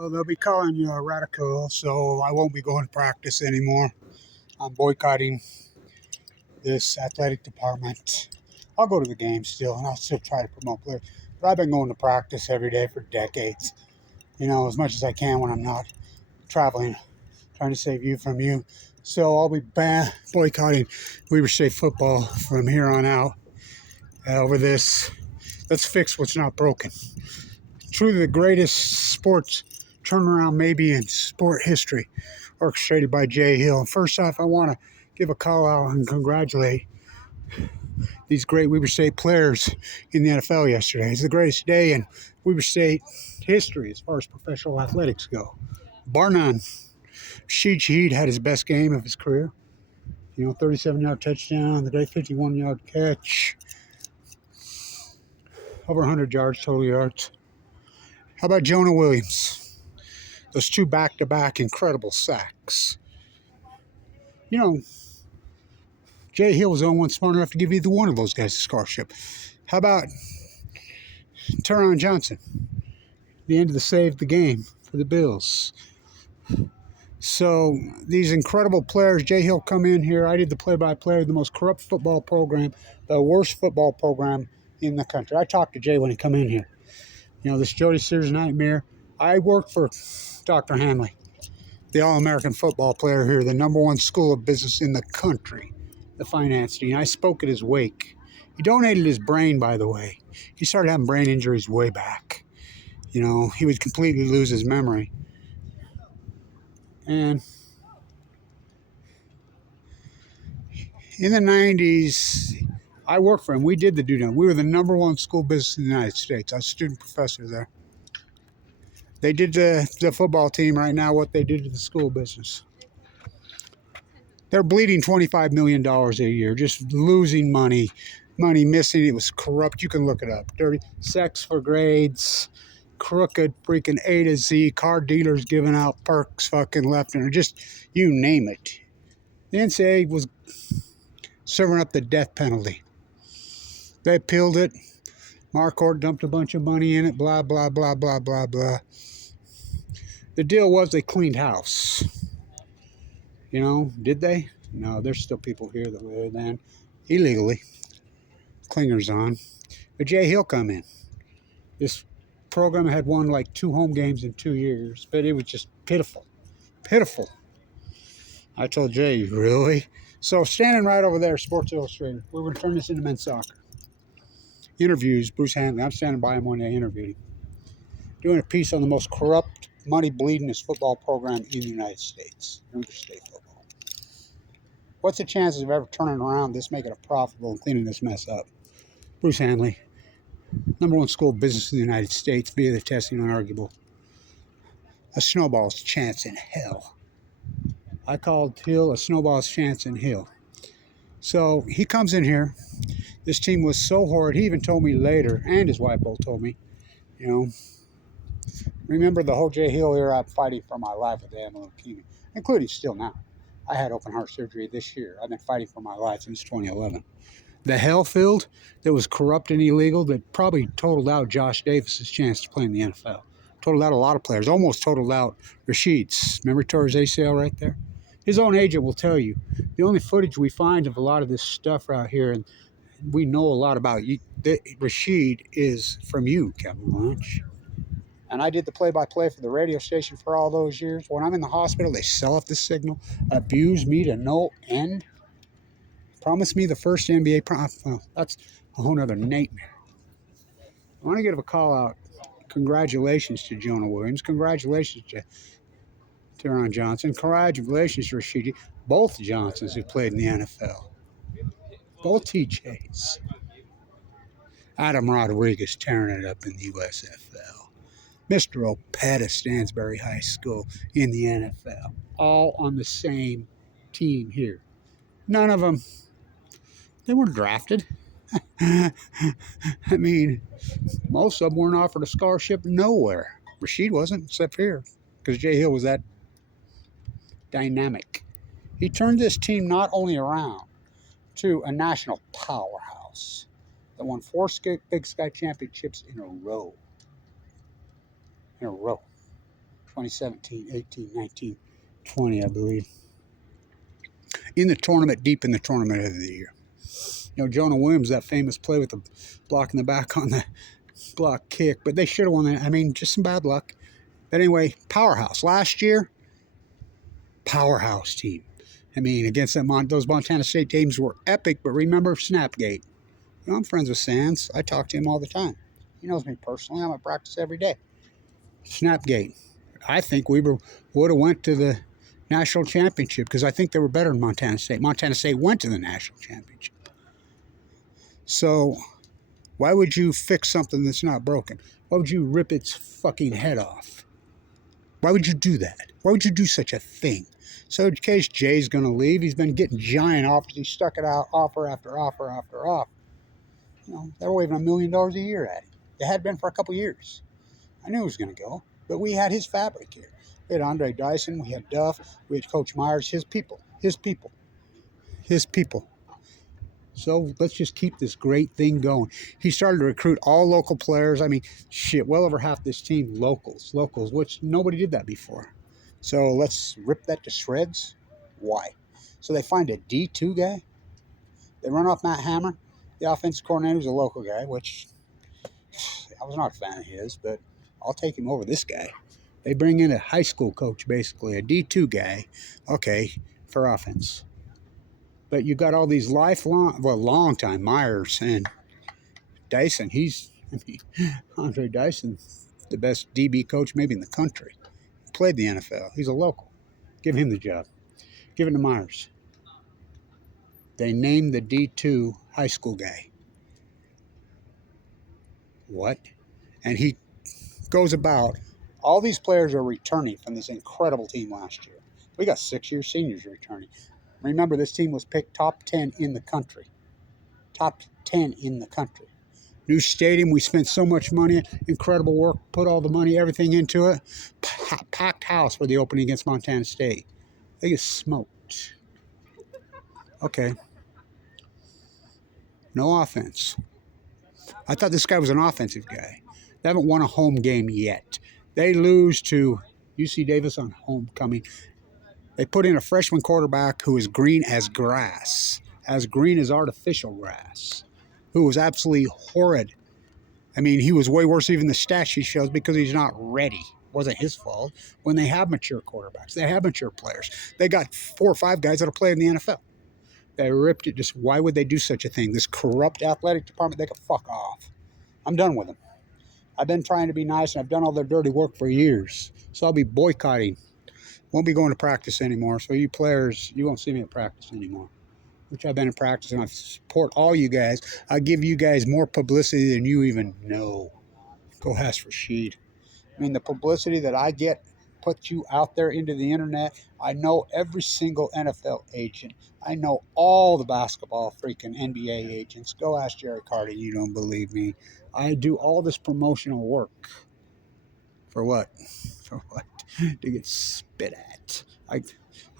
Well, they'll be calling you a radical, so I won't be going to practice anymore. I'm boycotting this athletic department. I'll go to the game still, and I'll still try to promote players. But I've been going to practice every day for decades, as much as I can when I'm not traveling, trying to save you from you. So I'll be boycotting Weber State football from here on out over this. Let's fix what's not broken. Truly the greatest sports turnaround maybe in sport history, orchestrated by Jay Hill. First off, I want to give a call out and congratulate these great Weber State players in the NFL yesterday. It's the greatest day in Weber State history as far as professional athletics go. Bar none. Shaheed had his best game of his career. 37-yard touchdown, the great 51-yard catch, over 100 yards, total yards. How about Jonah Williams? Those two back-to-back incredible sacks. Jay Hill was the only one smart enough to give either one of those guys a scholarship. How about Taron Johnson? The end of the save the game for the Bills. So these incredible players, Jay Hill come in here. I did the play-by-play of the most corrupt football program, the worst football program in the country. I talked to Jay when he come in here. This Jody Sears nightmare. I worked for Dr. Hanley, the All-American football player here, the #1 school of business in the country, the finance dean. I spoke at his wake. He donated his brain, by the way. He started having brain injuries way back. He would completely lose his memory. And in the 90s, I worked for him. We did the due diligence. We were the #1 school business in the United States. I was a student professor there. They did the football team right now what they did to the school business. They're bleeding $25 million a year, just losing money missing. It was corrupt. You can look it up. Dirty sex for grades, crooked freaking A to Z, car dealers giving out perks fucking left and right, just you name it. The NCAA was serving up the death penalty. They appealed it. Marquardt dumped a bunch of money in it, blah, blah, blah, blah, blah, blah. The deal was they cleaned house. Did they? No, there's still people here that live in illegally. Clingers on. But Jay Hill come in. This program had won like 2 home games in 2 years, but it was just pitiful. Pitiful. I told Jay, really? So standing right over there, Sports Illustrated, we're going to turn this into men's soccer. Interviews, Bruce Hanley. I'm standing by him when they interviewed him. Doing a piece on the most corrupt, money-bleedingest football program in the United States. Weber State football. What's the chances of ever turning around this, making it profitable, and cleaning this mess up? Bruce Hanley, #1 school of business in the United States, via the testing unarguable. A snowball's chance in hell. I called Hill a snowball's chance in hell. So he comes in here. This team was so horrid. He even told me later, and his wife both told me, remember the whole Jay Hill era, I'm fighting for my life with AML PhD, including still now. I had open heart surgery this year. I've been fighting for my life since 2011. The hell field that was corrupt and illegal that probably totaled out Josh Davis's chance to play in the NFL. Totaled out a lot of players. Almost totaled out Rashid's. Remember he tore his ACL right there? His own agent will tell you. The only footage we find of a lot of this stuff out here, and we know a lot about you, Rashid is from you, Kevin Blanch. And I did the play-by-play for the radio station for all those years. When I'm in the hospital, they sell off the signal, abuse me to no end. Promise me the first NBA well, that's a whole other nightmare. I want to give a call out. Congratulations to Jonah Williams. Congratulations to Taron Johnson. Congratulations to Rashid. Both Johnsons who played in the NFL. Both TJs. Adam Rodriguez tearing it up in the USFL. Mr. Opeta, Stansbury High School in the NFL. All on the same team here. None of them, they weren't drafted. I mean, most of them weren't offered a scholarship nowhere. Rashid wasn't, except here, because Jay Hill was that dynamic. He turned this team not only around to a national powerhouse that won 4 Big Sky championships in a row. 2017, 18, 19, 20, I believe. In the tournament, deep in the tournament of the year. You know, Jonah Williams, that famous play with the block in the back on the block kick, but they should have won that. I mean, just some bad luck. But anyway, powerhouse. Last year, powerhouse team. I mean, against those Montana State teams were epic, but remember Snapgate. You know, I'm friends with Sands. I talk to him all the time. He knows me personally. I'm at practice every day. Snapgate. I think Weber would have went to the national championship because I think they were better than Montana State. Montana State went to the national championship. So why would you fix something that's not broken? Why would you rip its fucking head off? Why would you do that? Why would you do such a thing? So in case Jay's going to leave, he's been getting giant offers. He stuck it out offer after offer after offer. You know, they're waving $1 million a year at him. They had been for a couple years. I knew he was going to go, but we had his fabric here. We had Andre Dyson, we had Duff, we had Coach Myers, his people. So let's just keep this great thing going. He started to recruit all local players. I mean, shit, well over half this team, locals, which nobody did that before. So let's rip that to shreds. Why? So they find a D2 guy. They run off Matt Hammer. The offensive coordinator was a local guy, which I was not a fan of his, but I'll take him over this guy. They bring in a high school coach, basically, a D2 guy, okay, for offense. But you got all these long time, Myers and Dyson. Andre Dyson, the best DB coach maybe in the country. Played the NFL. He's a local. Give him the job. Give it to Myers. They named the D2 high school guy. What? And he goes about, all these players are returning from this incredible team last year. We got 6-year seniors returning. Remember, this team was picked top 10 in the country. Top 10 in the country. New stadium, we spent so much money, incredible work, put all the money, everything into it. Packed house for the opening against Montana State. They get smoked. Okay. No offense. I thought this guy was an offensive guy. They haven't won a home game yet. They lose to UC Davis on homecoming. They put in a freshman quarterback who is green as grass, as green as artificial grass, who was absolutely horrid. I mean, he was way worse even the stat sheet shows because he's not ready. It wasn't his fault. When they have mature quarterbacks, they have mature players. They got 4 or 5 guys that'll play in the NFL. They ripped it. Just why would they do such a thing? This corrupt athletic department, they could fuck off. I'm done with them. I've been trying to be nice, and I've done all their dirty work for years. So I'll be boycotting. Won't be going to practice anymore. So you players, you won't see me at practice anymore. Which I've been in practice, and I support all you guys. I give you guys more publicity than you even know. Go ask Rashid. I mean, the publicity that I get puts you out there into the internet. I know every single NFL agent. I know all the basketball freaking NBA agents. Go ask Jerry Carter. You don't believe me. I do all this promotional work. For what? For what? To get spit at.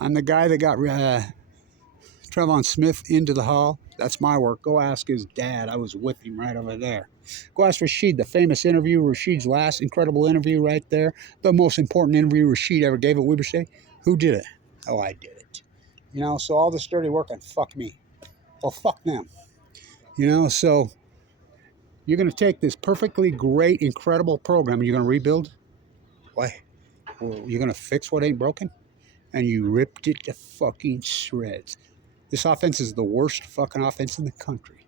I'm the guy that got Trevon Smith into the hall. That's my work. Go ask his dad. I was with him right over there. Go ask Rashid, the famous interview, Rashid's last incredible interview right there. The most important interview Rashid ever gave at Weber State. Who did it? Oh, I did it. You know, so all this dirty work and fuck me. Well, fuck them. You know, so you're going to take this perfectly great, incredible program and you're going to rebuild? Why? Well, you're going to fix what ain't broken? And you ripped it to fucking shreds. This offense is the worst fucking offense in the country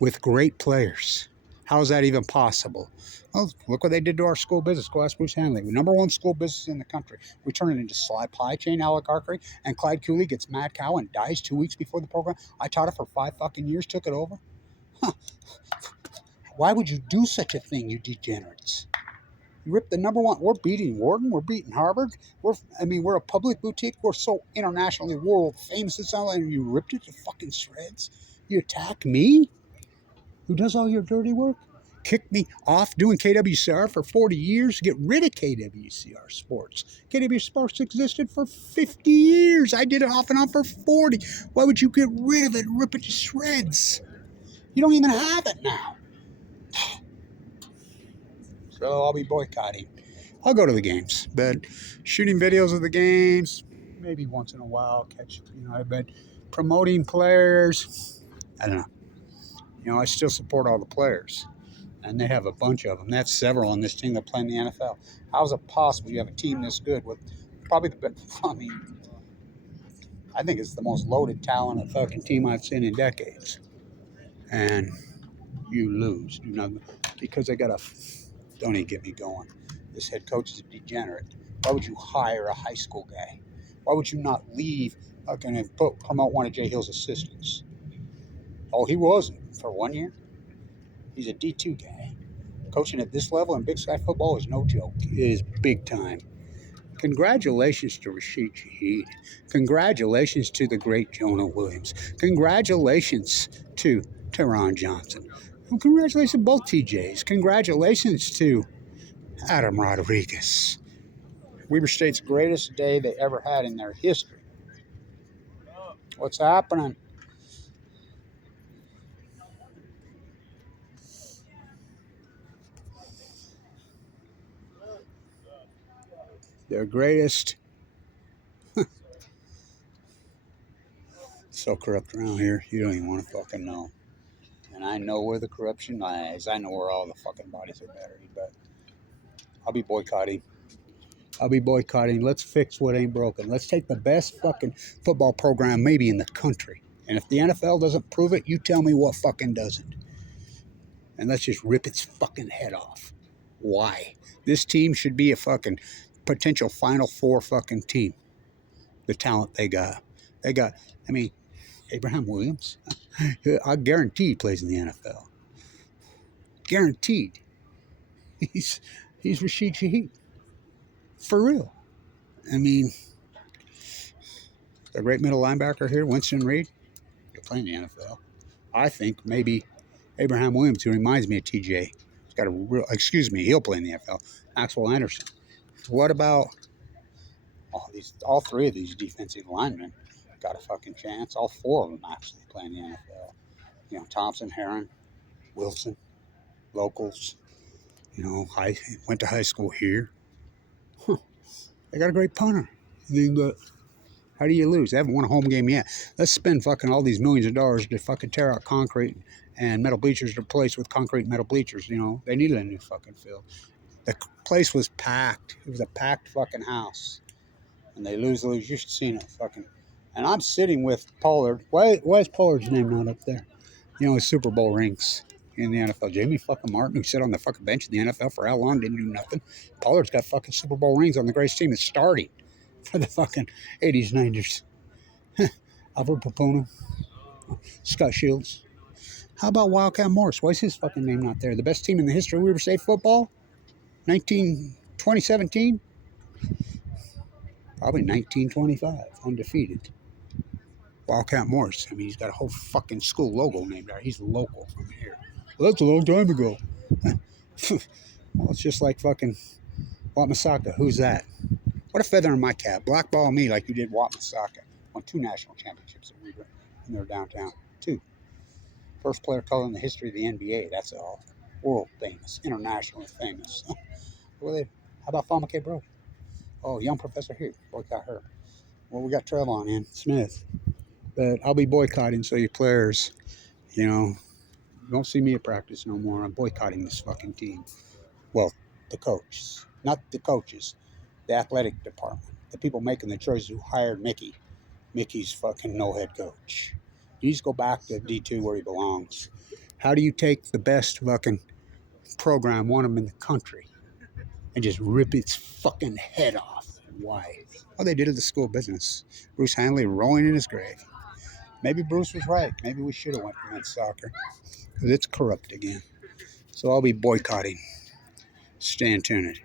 with great players. How is that even possible? Well, look what they did to our school business. Go ask Bruce Hanley. We're #1 school business in the country. We turn it into supply chain oligarchy, and Clyde Cooley gets mad cow and dies 2 weeks before the program. I taught it for 5 fucking years, took it over. Huh. Why would you do such a thing, you degenerates? You ripped the #1. We're beating Wharton. We're beating Harvard. We're a public boutique. We're so internationally world famous. And you ripped it to fucking shreds. You attack me? Who does all your dirty work? Kicked me off doing KWCR for 40 years. Get rid of KWCR Sports. KWCR Sports existed for 50 years. I did it off and on for 40. Why would you get rid of it and rip it to shreds? You don't even have it now. So I'll be boycotting. I'll go to the games, but shooting videos of the games, maybe once in a while, catch, but promoting players, I don't know. I still support all the players, and they have a bunch of them. That's several on this team that play in the NFL. How is it possible you have a team this good with probably the best? I mean, I think it's the most loaded, talented fucking team I've seen in decades, and you lose, because they got a. Don't even get me going. This head coach is a degenerate. Why would you hire a high school guy? Why would you not leave and promote one of Jay Hill's assistants? Oh, he wasn't for 1 year. He's a D2 guy. Coaching at this level in Big Sky football is no joke. It is big time. Congratulations to Rashid Shaheed. Congratulations to the great Jonah Williams. Congratulations to Taron Johnson. And congratulations to both TJs. Congratulations to Adam Rodriguez. Weber State's greatest day they ever had in their history. What's happening? Their greatest. So corrupt around here, you don't even want to fucking know. And I know where the corruption lies. I know where all the fucking bodies are buried, but I'll be boycotting. Let's fix what ain't broken. Let's take the best fucking football program maybe in the country. And if the NFL doesn't prove it, you tell me what fucking doesn't. And let's just rip its fucking head off. Why? This team should be a fucking potential Final Four fucking team. The talent they got. Abraham Williams, I guarantee he plays in the NFL. Guaranteed. He's Rashid Shaheed. For real. I mean, the great middle linebacker here, Winston Reed, he'll play in the NFL. I think maybe Abraham Williams, who reminds me of TJ, he's got a real, he'll play in the NFL. Maxwell Anderson. What about all three of these defensive linemen got a fucking chance? All four of them actually play in the NFL. Thompson, Heron, Wilson, locals. Went to high school here. They got a great punter. But how do you lose? They haven't won a home game yet. Let's spend fucking all these millions of dollars to fucking tear out concrete and metal bleachers to replace with concrete and metal bleachers. They needed a new fucking field. The place was packed. It was a packed fucking house. And they lose. You should have seen it fucking. And I'm sitting with Pollard. Why is Pollard's name not up there? His Super Bowl rings in the NFL. Jamie fucking Martin, who sat on the fucking bench in the NFL for how long, didn't do nothing. Pollard's got fucking Super Bowl rings on the greatest team that's starting for the fucking 80s, 90s. Alfred Papuna, Scott Shields. How about Wildcat Morris? Why is his fucking name not there? The best team in the history of Weber State football? 2017? Probably 1925, undefeated. Wildcat Morris. He's got a whole fucking school logo named there. He's local from here. Well, that's a long time ago. Well, it's just like fucking Wat Masaka. Who's that? What a feather in my cap. Blackball me like you did Wat Masaka. Won 2 national championships at Weber when they were downtown. 2. First player color in the history of the NBA. That's all. World famous. Internationally famous. How about Famake Bro? Oh, young professor here. Boycott her. Well, we got Trevon in. Smith. But I'll be boycotting, so you players, don't see me at practice no more. I'm boycotting this fucking team. Well, the coaches. Not the coaches. The athletic department. The people making the choices who hired Mickey. Mickey's fucking no head coach. He needs to go back to D2 where he belongs. How do you take the best fucking program, one of them in the country, and just rip its fucking head off? Why? Well, they did it to school business. Bruce Hanley rolling in his grave. Maybe Bruce was right. Maybe we should have went to men's soccer. Because it's corrupt again. So I'll be boycotting. Stay tuned.